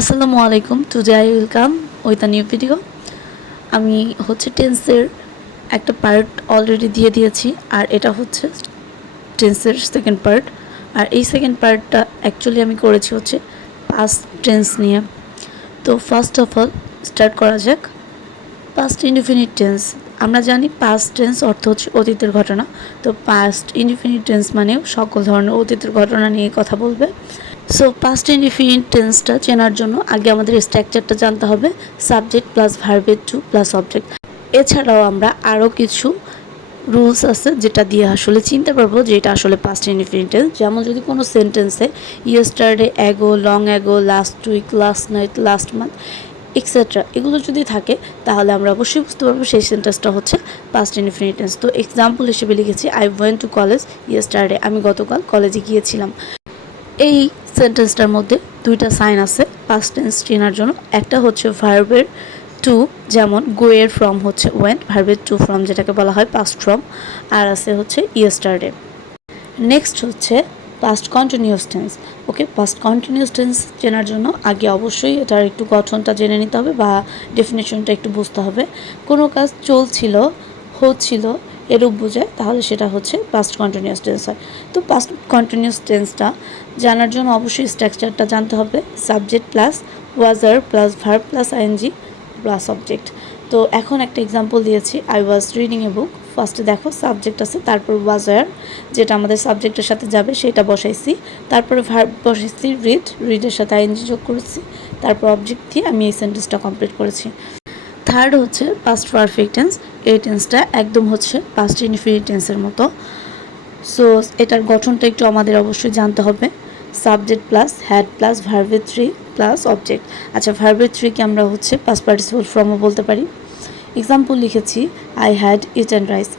আসসালামু আলাইকুম। Today I will come with a new video. আমি টেন্সের একটা পার্ট অলরেডি দিয়ে দিয়েছি, আর এটা হচ্ছে টেন্সের সেকেন্ড পার্ট। আর এই সেকেন্ড পার্টটা অ্যাকচুয়ালি আমি করেছি পাস্ট টেন্স নিয়ে। তো ফার্স্ট অফ অল স্টার্ট করা যাক। পাস্ট ইনডিফিনিট টেন্স, আমরা জানি পাস্ট টেন্স অর্থ হচ্ছে অতীতের ঘটনা। তো পাস্ট ইনডিফিনিট টেন্স মানেও সকল ধরনের অতীতের ঘটনা নিয়ে কথা বলবে। সো পাস্ট ইনডিফিনিট টেন্সটা চেনার জন্য আগে আমাদের স্ট্রাকচারটা জানতে হবে, সাবজেক্ট প্লাস ভার্বের টু প্লাস অবজেক্ট। এছাড়াও আমরা আরও কিছু রুলস আছে যেটা দিয়ে চিনতে পারবো যে এটা আসলে পাস্ট ইনডিফিনিট টেন্স। যেমন যদি কোনো সেন্টেন্সে yesterday, ago, long ago, last week, last night, last month etcetera এগুলো যদি থাকে, তাহলে আমরা অবশ্যই বুঝতে পারবো সেই সেন্টেন্সটা হচ্ছে পাস্ট ইনডিফিনিট টেন্স। তো এক্সাম্পল হিসেবে লিখেছি, I went to college yesterday, আমি গতকাল কলেজে গিয়েছিলাম। এই সেন্টেন্সটার মধ্যে দুইটা সাইন আছে পাস্ট টেন্স চেনার জন্য। একটা হচ্ছে ভার্বের টু, যেমন গো এর ফ্রম হচ্ছে ওয়েন্ট, ভার্বের টু ফ্রম যেটাকে বলা হয় পাস্ট ফ্রম, আর আছে হচ্ছে ইয়েস্টারডে। নেক্সট হচ্ছে পাস্ট কন্টিনিউয়াস টেন্স। ওকে, পাস্ট কন্টিনিউয়াস টেন্স চেনার জন্য আগে অবশ্যই এটার একটু গঠনটা জেনে নিতে হবে বা ডেফিনেশনটা একটু বুঝতে হবে। কোনো কাজ চলছিল, হচ্ছিল এরূপ বোঝায়, তাহলে সেটা হচ্ছে পাস্ট কন্টিনিউয়াস টেন্স হয়। তো পাস্ট কন্টিনিউয়াস টেন্সটা জানার জন্য অবশ্যই স্ট্রাকচারটা জানতে হবে, subject plus was were plus verb plus ING plus object. তো এখন একটা এক্সাম্পল দিয়েছি, আই ওয়াজ রিডিং এ বুক। ফার্স্টে দেখো সাবজেক্ট আছে, তারপর ওয়াজার যেটা আমাদের সাবজেক্টের সাথে যাবে সেটা বসাইছি, তারপরে ভার্ব বসাইছি রিডের সাথে আইএনজি যোগ করেছি, তারপর অবজেক্ট দিয়ে আমি এই সেন্টেন্সটা কমপ্লিট করেছি। থার্ড হচ্ছে পাস্ট পারফেক্ট টেন্স। এই টেন্সটা একদম পাস্ট ইনডিফিনিট টেন্সের মতো। সো এটার গঠনটা একটু আমাদের অবশ্যই জানতে হবে, সাবজেক্ট প্লাস হ্যাড প্লাস ভার্বের থ্রি প্লাস অবজেক্ট। আচ্ছা, ভার্বের থ্রিকে আমরা পাস্ট পার্টিসিপল ফর্মও বলতে পারি। এক্সাম্পল লিখেছি, I had eaten rice.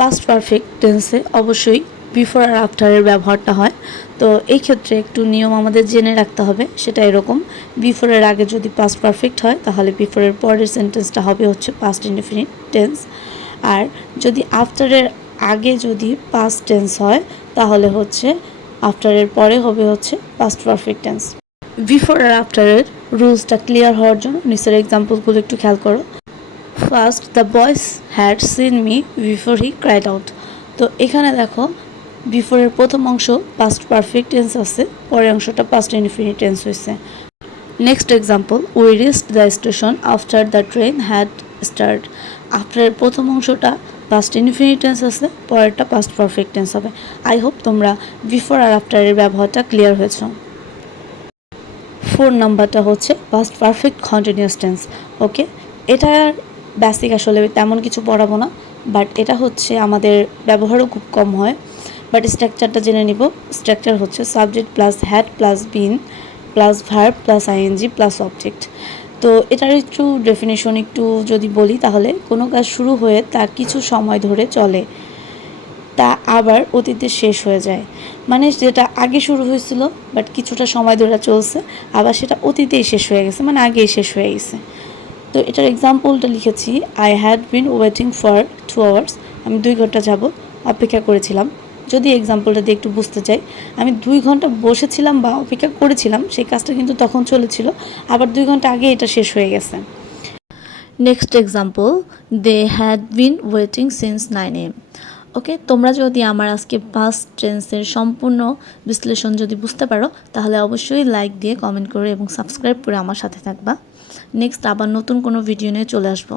Past perfect টেন্সে অবশ্যই বিফোর আর আফটারের ব্যবহারটা হয়। তো এই ক্ষেত্রে একটু নিয়ম আমাদের জেনে রাখতে হবে, সেটা এরকম, বিফোরের আগে যদি পাস্ট পারফেক্ট হয় তাহলে বিফোরের পরের সেন্টেন্সটা হবে পাস্ট ইনডিফিনিট টেন্স। আর যদি আফটারের আগে যদি পাস্ট টেন্স হয় তাহলে আফটারের পরে হবে পাস্ট পারফেক্ট টেন্স। বিফোর আর আফটারের রুলসটা ক্লিয়ার হওয়ার জন্য নিচের এক্সাম্পলগুলো একটু খেয়াল করো। ফার্স্ট, দ্য বয়েস had seen me before he cried out. তো এখানে দেখো বিফোরের প্রথম অংশ পাস্ট পারফেক্ট টেন্স আছে, পরের অংশটা পাস্ট ইনডিফিনিট টেন্স হয়েছে। Next example, we reached the station after the train had start. আফটারের প্রথম অংশটা পাস্ট ইনডিফিনিট টেন্স আছে, পরেরটা পাস্ট পারফেক্ট টেন্স হবে। আই হোপ তোমরা বিফোর আর আফটারের ব্যবহারটা ক্লিয়ার হয়েছ। 4 নাম্বারটা হচ্ছে past perfect continuous tense. Okay, এটার বেসিক আসলে তেমন কিছু পড়াবো না, বাট এটা আমাদের ব্যবহারও খুব কম হয়। বাট স্ট্রাকচারটা জেনে নিব। স্ট্রাকচার হচ্ছে subject plus had plus been plus verb plus ING plus object. তো এটার একটু ডেফিনেশন একটু যদি বলি, তাহলে কোনো কাজ শুরু হয়ে তা কিছু সময় ধরে চলে, তা আবার অতীতে শেষ হয়ে যায়। মানে যেটা আগে শুরু হয়েছিল বাট কিছুটা সময় ধরে চলছে, আবার সেটা অতীতেই শেষ হয়ে গেছে, মানে আগেই শেষ হয়ে গেছে। তো এটার এক্সাম্পলটা লিখেছি, I had been waiting for 2 hours. আমি 2 ঘন্টা যাবত অপেক্ষা করেছিলাম। যদি এক্সাম্পলটা দিয়ে একটু বুঝতে চাই, আমি 2 ঘন্টা বসেছিলাম বা অপেক্ষা করেছিলাম, সেই কাজটা কিন্তু তখন চলেছিল, আবার 2 ঘন্টা আগে এটা শেষ হয়ে গেছে। Next example, they had been waiting since 9 AM। Okay, তোমরা যদি আমার আজকে পাস্ট টেন্সের সম্পূর্ণ বিশ্লেষণ যদি বুঝতে পারো, তাহলে অবশ্যই লাইক দিয়ে কমেন্ট করে এবং সাবস্ক্রাইব করে আমার সাথে থাকবা। নেক্সট আবার নতুন কোনো ভিডিও নিয়ে চলে আসবো।